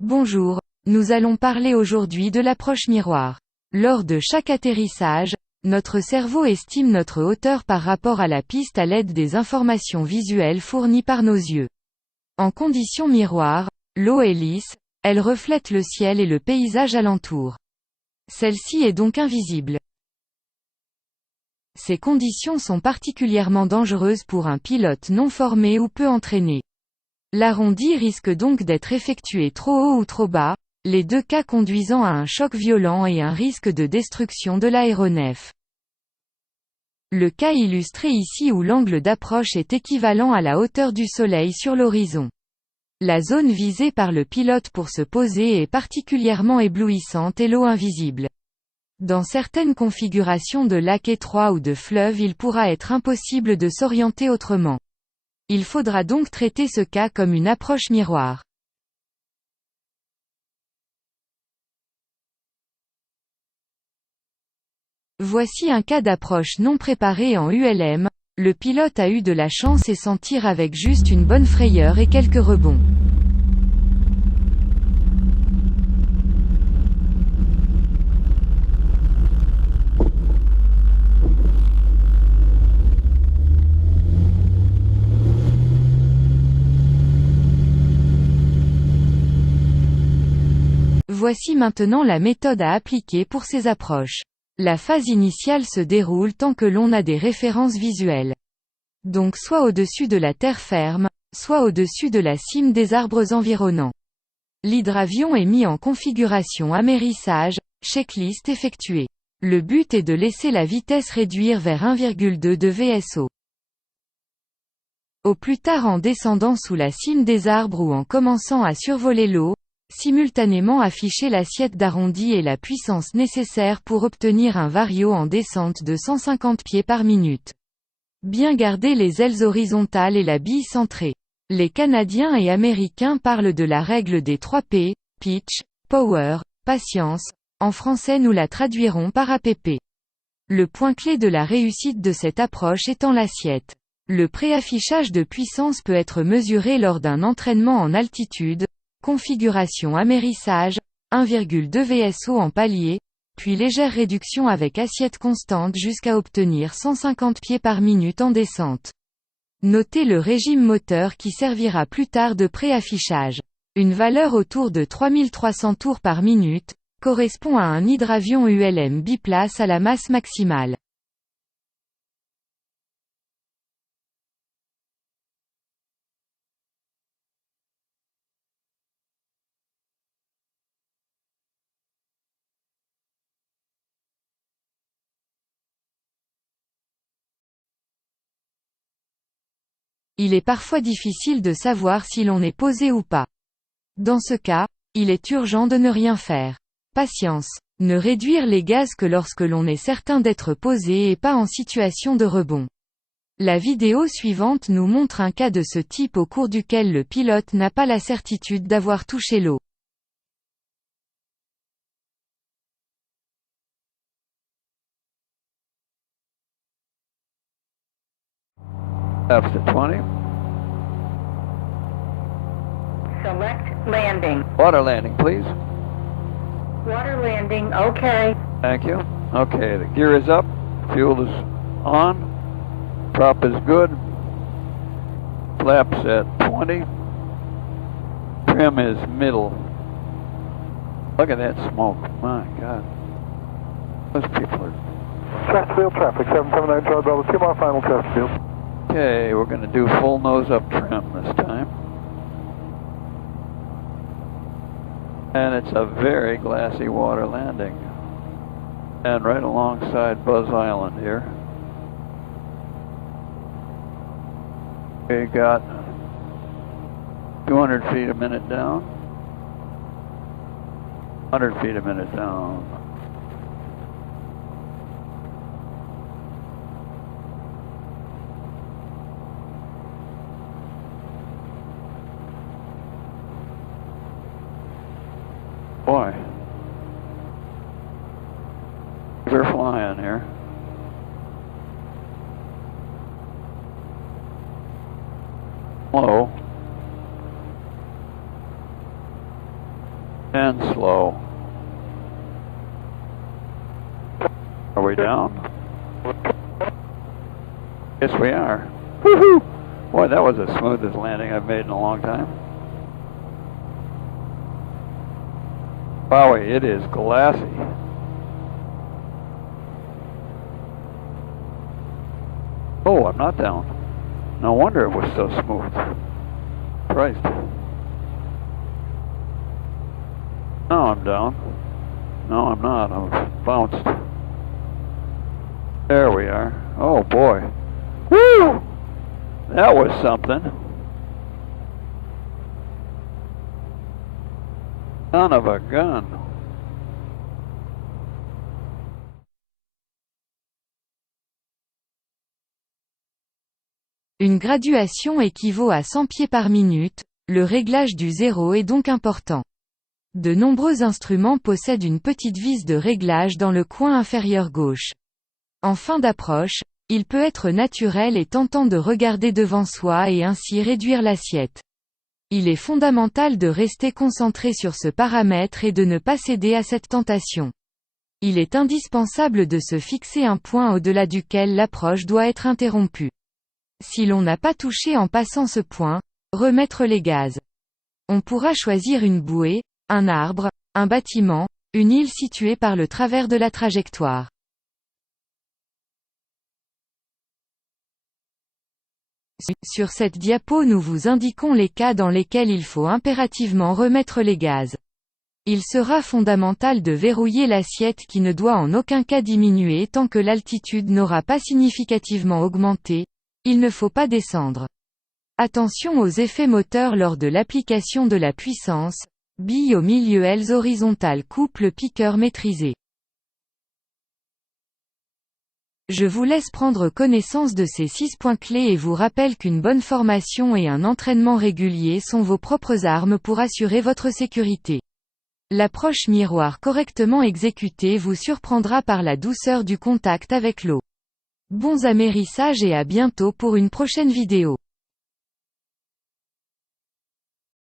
Bonjour, nous allons parler aujourd'hui de l'approche miroir. Lors de chaque atterrissage, notre cerveau estime notre hauteur par rapport à la piste à l'aide des informations visuelles fournies par nos yeux. En conditions miroir, l'eau est lisse, elle reflète le ciel et le paysage alentour. Celle-ci est donc invisible. Ces conditions sont particulièrement dangereuses pour un pilote non formé ou peu entraîné. L'arrondi risque donc d'être effectué trop haut ou trop bas, les deux cas conduisant à un choc violent et un risque de destruction de l'aéronef. Le cas illustré ici où l'angle d'approche est équivalent à la hauteur du soleil sur l'horizon. La zone visée par le pilote pour se poser est particulièrement éblouissante et l'eau invisible. Dans certaines configurations de lac étroit ou de fleuve, il pourra être impossible de s'orienter autrement. Il faudra donc traiter ce cas comme une approche miroir. Voici un cas d'approche non préparée en ULM, le pilote a eu de la chance et s'en tire avec juste une bonne frayeur et quelques rebonds. Voici maintenant la méthode à appliquer pour ces approches. La phase initiale se déroule tant que l'on a des références visuelles. Donc soit au-dessus de la terre ferme, soit au-dessus de la cime des arbres environnants. L'hydravion est mis en configuration amérissage, checklist effectuée. Le but est de laisser la vitesse réduire vers 1,2 de VSO. Au plus tard en descendant sous la cime des arbres ou en commençant à survoler l'eau, simultanément afficher l'assiette d'arrondi et la puissance nécessaire pour obtenir un vario en descente de 150 pieds par minute. Bien garder les ailes horizontales et la bille centrée. Les Canadiens et Américains parlent de la règle des 3 P, pitch, power, patience, en français nous la traduirons par APP. Le point clé de la réussite de cette approche étant l'assiette. Le préaffichage de puissance peut être mesuré lors d'un entraînement en altitude, configuration amérissage, 1,2 VSO en palier, puis légère réduction avec assiette constante jusqu'à obtenir 150 pieds par minute en descente. Notez le régime moteur qui servira plus tard de préaffichage. Une valeur autour de 3300 tours par minute, correspond à un hydravion ULM biplace à la masse maximale. Il est parfois difficile de savoir si l'on est posé ou pas. Dans ce cas, il est urgent de ne rien faire. Patience. Ne réduire les gaz que lorsque l'on est certain d'être posé et pas en situation de rebond. La vidéo suivante nous montre un cas de ce type au cours duquel le pilote n'a pas la certitude d'avoir touché l'eau. After 20. Select landing. Water landing, please. Water landing, okay. Thank you. Okay, the gear is up. Fuel is on. Prop is good. Flaps at 20. Trim is middle. Look at that smoke. My God. Those people are... Chesterfield traffic, 779 Charlie Bravo, 2 mile final Chesterfield. Okay, we're going to do full nose up trim this time. And it's a very glassy water landing. And right alongside Buzz Island here. We got 200 feet a minute down. 100 feet a minute down. Boy, they're flying here. Low. And slow. Are we down? Yes, we are. Woohoo! Boy, that was the smoothest landing I've made in a long time. Wowie, it is glassy. Oh, I'm not down. No wonder it was so smooth. Christ. No, I'm down. No, I'm not. I'm bounced. There we are. Oh boy. Woo! That was something. Son of a gun. Une graduation équivaut à 100 pieds par minute, le réglage du zéro est donc important. De nombreux instruments possèdent une petite vis de réglage dans le coin inférieur gauche. En fin d'approche, il peut être naturel et tentant de regarder devant soi et ainsi réduire l'assiette. Il est fondamental de rester concentré sur ce paramètre et de ne pas céder à cette tentation. Il est indispensable de se fixer un point au-delà duquel l'approche doit être interrompue. Si l'on n'a pas touché en passant ce point, remettre les gaz. On pourra choisir une bouée, un arbre, un bâtiment, une île située par le travers de la trajectoire. Sur cette diapo nous vous indiquons les cas dans lesquels il faut impérativement remettre les gaz. Il sera fondamental de verrouiller l'assiette qui ne doit en aucun cas diminuer tant que l'altitude n'aura pas significativement augmenté. Il ne faut pas descendre. Attention aux effets moteurs lors de l'application de la puissance. Billes au milieu ailes horizontales couple piqueur maîtrisé. Je vous laisse prendre connaissance de ces 6 points clés et vous rappelle qu'une bonne formation et un entraînement régulier sont vos propres armes pour assurer votre sécurité. L'approche miroir correctement exécutée vous surprendra par la douceur du contact avec l'eau. Bons amérissages et à bientôt pour une prochaine vidéo.